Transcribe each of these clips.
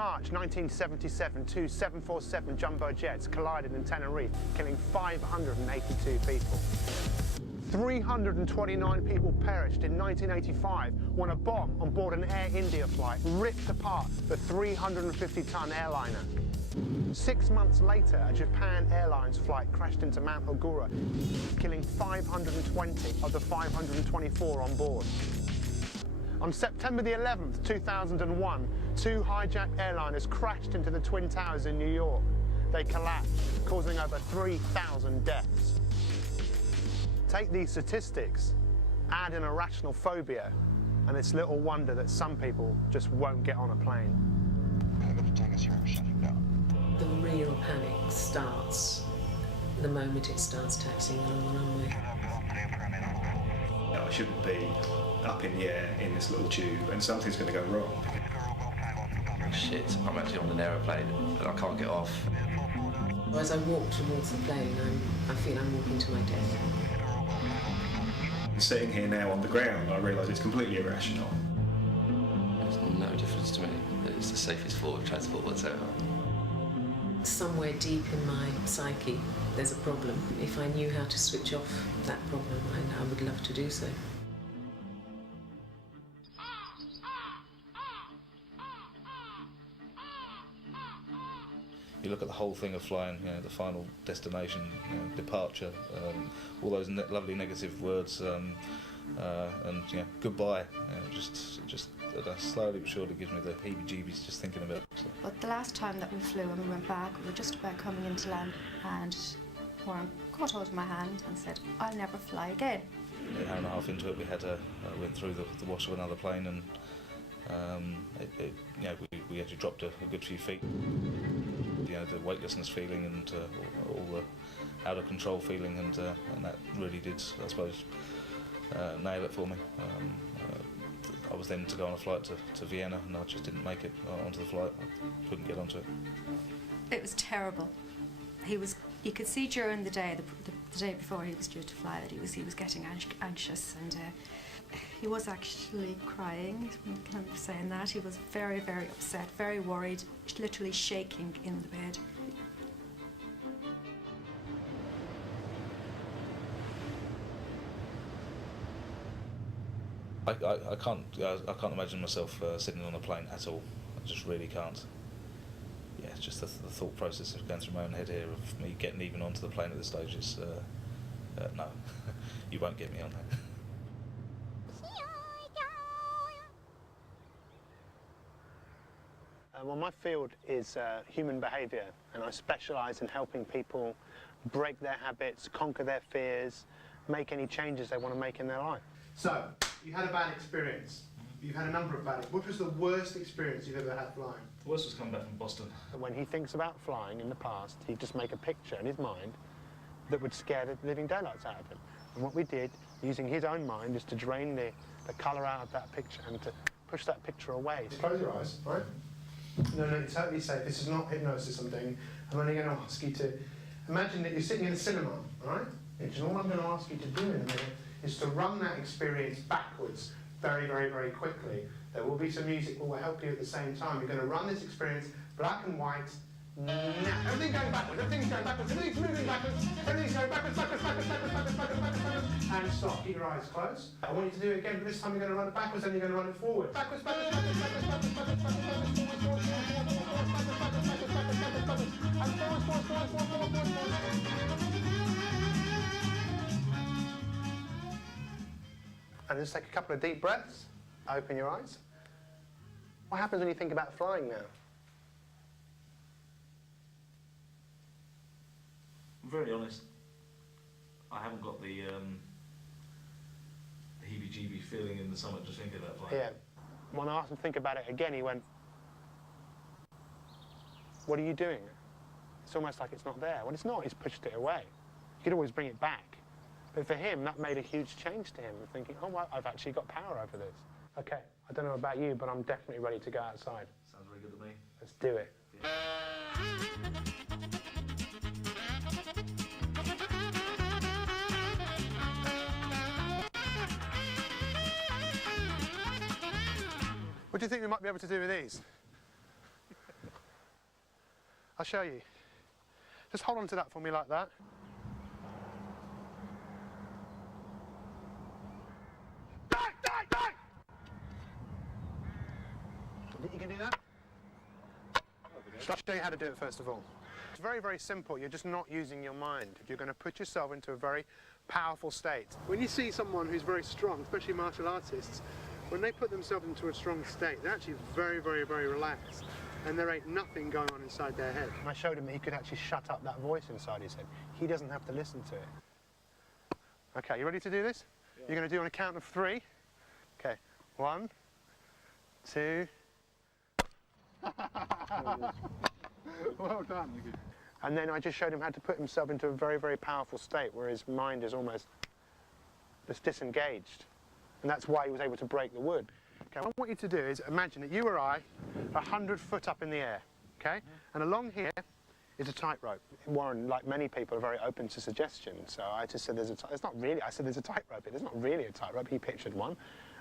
March 1977, two 747 jumbo jets collided in Tenerife, killing 582 people. 329 people perished in 1985 when a bomb on board an Air India flight ripped apart the 350-ton airliner. 6 months later, a Japan Airlines flight crashed into Mount Ogura, killing 520 of the 524 on board. On September the 11th, 2001, two hijacked airliners crashed into the Twin Towers in New York. They collapsed, causing over 3,000 deaths. Take these statistics, add in irrational phobia, and it's little wonder that some people just won't get on a plane. The real panic starts the moment it starts taxiing along the runway. I shouldn't be up in the air in this little tube and something's going to go wrong. Shit, I'm actually on an aeroplane and I can't get off. As I walk towards the plane, I feel I'm walking to my death. Sitting here now on the ground, I realise it's completely irrational. There's no difference to me. It's the safest form of transport whatsoever. Somewhere deep in my psyche, there's a problem. If I knew how to switch off that problem, I would love to do so. You look at the whole thing of flying, you know, the final destination, you know, departure, all those lovely negative words, and you know, goodbye. You know, just slowly but surely gives me the heebie-jeebies just thinking about it. So. But the last time that we flew and we went back, we were just about coming into land, and Warren caught hold of my hand and said, "I'll never fly again." An hour and a half into it, we had went through the wash of another plane, and you know, we actually dropped a good few feet. You know, the weightlessness feeling and all the out of control feeling, and that really did, I suppose, nail it for me. I was then to go on a flight to Vienna, and I just didn't make it onto the flight. I couldn't get onto it. It was terrible. You could see during the day, the day before he was due to fly, that he was getting anxious, and he was actually crying. I'm saying that. He was very, very upset, very worried, literally shaking in the bed. I can't imagine myself sitting on a plane at all. I just really can't. Yeah, it's just the thought process of going through my own head here of me getting even onto the plane at this stage is no, you won't get me on that. Well, my field is human behaviour, and I specialise in helping people break their habits, conquer their fears, make any changes they want to make in their life. So, you had a bad experience. You've had a number of bad. What was the worst experience you've ever had flying? The worst was coming back from Boston. When he thinks about flying in the past, he'd just make a picture in his mind that would scare the living daylights out of him. And what we did, using his own mind, is to drain the colour out of that picture and to push that picture away. Close your eyes, right? No, you're totally safe. This is not hypnosis I'm doing. I'm only going to ask you to imagine that you're sitting in a cinema, all right? And all I'm going to ask you to do in a minute is to run that experience backwards very, very, very quickly. There will be some music that will help you at the same time. You're going to run this experience black and white now. Everything's going backwards, everything's going backwards, everything's moving backwards, everything's going backwards, and stop. Keep your eyes closed. I want you to do it again, but this time you're going to run it backwards, then you're going to run it forward. Backwards, backwards, backwards, backwards, backwards, backwards, backwards, backwards, forwards, forwards, and forwards, forwards, forwards, forwards, forwards, forwards. And just take a couple of deep breaths. Open your eyes. What happens when you think about flying now? I'm very honest. I haven't got the heebie-jeebie feeling in the stomach just thinking about flying. Yeah. When I asked him to think about it again, he went, "What are you doing?" It's almost like it's not there. Well, it's not. He's pushed it away. You could always bring it back. But for him, that made a huge change to him, thinking, oh, well, I've actually got power over this. Okay, I don't know about you, but I'm definitely ready to go outside. Sounds very good to me. Let's do it. Yeah. What do you think we might be able to do with these? I'll show you. Just hold on to that for me like that. You can do that? Shall I show you how to do it first of all? It's very, very simple. You're just not using your mind. You're going to put yourself into a very powerful state. When you see someone who's very strong, especially martial artists, when they put themselves into a strong state, they're actually very, very, very relaxed. And there ain't nothing going on inside their head. And I showed him that he could actually shut up that voice inside his head. He doesn't have to listen to it. Okay, you ready to do this? Yeah. You're going to do on a count of 3. Okay, 1, 2... Well done. And then I just showed him how to put himself into a very, very powerful state where his mind is almost just disengaged. And that's why he was able to break the wood. Okay, what I want you to do is imagine that you or I are 100 foot up in the air, okay? And along here is a tightrope. Warren, like many people, are very open to suggestions. So I just said it's not really, I said there's a tightrope. It's not really a tightrope. He pictured one.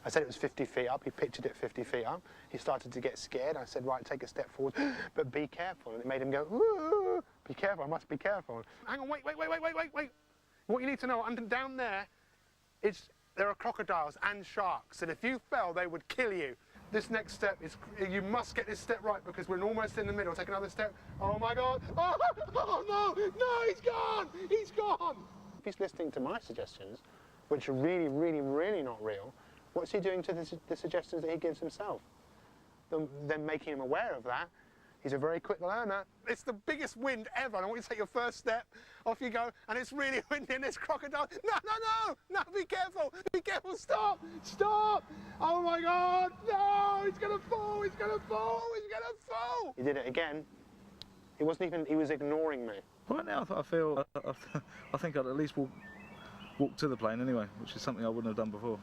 I said it was 50 feet up. He pictured it 50 feet up. He started to get scared. I said, right, take a step forward, but be careful. And it made him go, ooh, be careful, I must be careful. Hang on, wait. What you need to know, down there, there are crocodiles and sharks, and if you fell, they would kill you. This next step is, you must get this step right because we're almost in the middle. Take another step. Oh my God. Oh no, he's gone. He's gone. If he's listening to my suggestions, which are really, really, really not real, what's he doing to the suggestions that he gives himself? Then making him aware of that. He's a very quick learner. It's the biggest wind ever. And I want you to take your first step. Off you go. And it's really windy and there's crocodile. No, be careful. Be careful. Stop. Oh my God. No, he's going to fall. He's going to fall. He did it again. He was ignoring me. Right now I feel, I think I'd at least walk to the plane anyway, which is something I wouldn't have done before.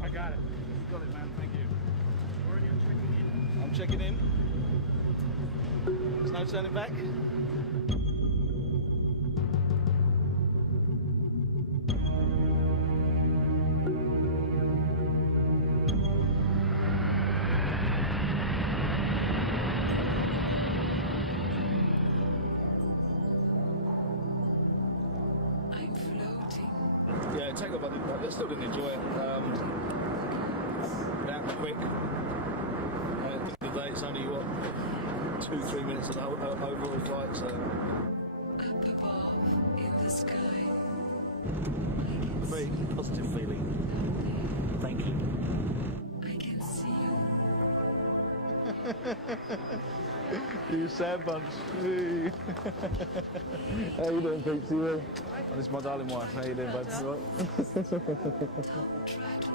I got it. You got it, man. Thank you. Where are you checking in? I'm checking in. There's no turning back. I'm floating. Yeah, take off. I still didn't enjoy it. That was quick. At the end of the day, it's only what 2-3 minutes of the overall flight. So Up above in the sky. very positive feeling. Thank you. I can see you. You sad bunch. How you doing, Pete? See you. This is my darling wife. How you doing, babe? All right? Don't try to